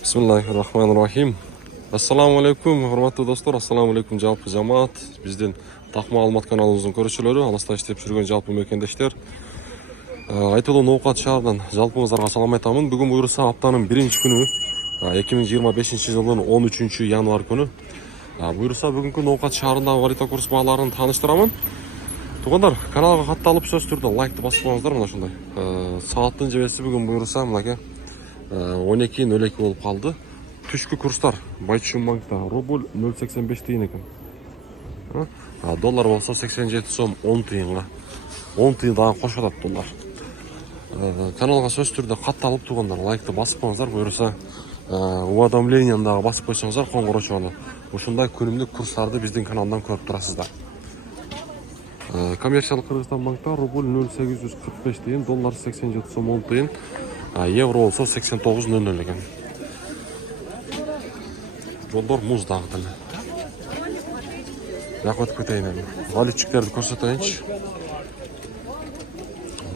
Bismillahirrahmanirrahim. Assalamu alaikum, hurmatly dostlar. Assalamu alaikum жалпы жамаат. Биздин Такма Алмат каналыбыздын көрүүчүлөрү, алыста иштеп жүргөн жалпы мекендештер. Айтылуу Ноокат шаарынан жалпыңыздарга салам айтамын. Бүгүн буюрса аптанын 1-күнү, 2025-жылдын 13 январь күнү. Буюрса бүгүнкү Ноокат шаарындагы валюта курс бааларын тааныштырамын. Тугандар, каналга катталып сөз түрдө лайкты басып коюңуздар. Мына ушундай. Сааттын жебеси бүгүн буюрса мынакей 12:02 болуп калды. Түшкү курстар Байчун банкта рубль 0,85 тиын экен. Доллар болсо 87 сом 10 тиынга. 10 тиын дагы кошулат доллар. Каналга сөз түрдө катталып тугандар лайкты басып коюңуздар. Буюрса уведомленияны дагы басып койсоңуздар коңгурочону. Ушундай күнүмдүк курстарды биздин каналдан көрүп турасыздар. Коммерциялык Кыргызстан банкта рубль 0,845 тиын, доллар 87 сом 10 тиын. Евро болсо 89,00 экен. Жолдор муз дагы деле. Жакып өтүп кетейин эми. Валютчиктерди көрсөтөйүнчү.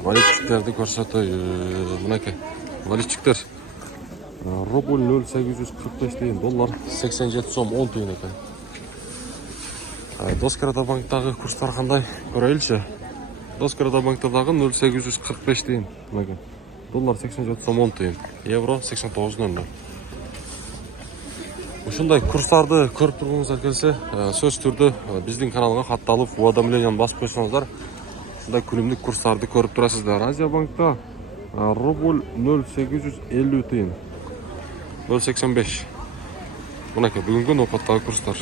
Валютчиктерди көрсөтөйүн. Мынакей. Валютчиктер рубль 0,845 тиын, доллар 87 сом 10 тиын экен. Доскарада банктагы курстар кандай көрөйлүчү. Доскарада банкта дагы 0,845 тиын. Мынакей. Доллар 87 сом 10 тиын, евро 89,00. Ушундай курстарды көрүп тургуңуздар келсе, сөз түрдө биздин каналга катталып, уведомленияны басып койсоңуздар, ушундай күнүмдүк курстарды көрүп турасыздар. Азия банкта рубль 0,850 тиын, 0,85. Мынакей бүгүнкү Ноокаттагы курстар.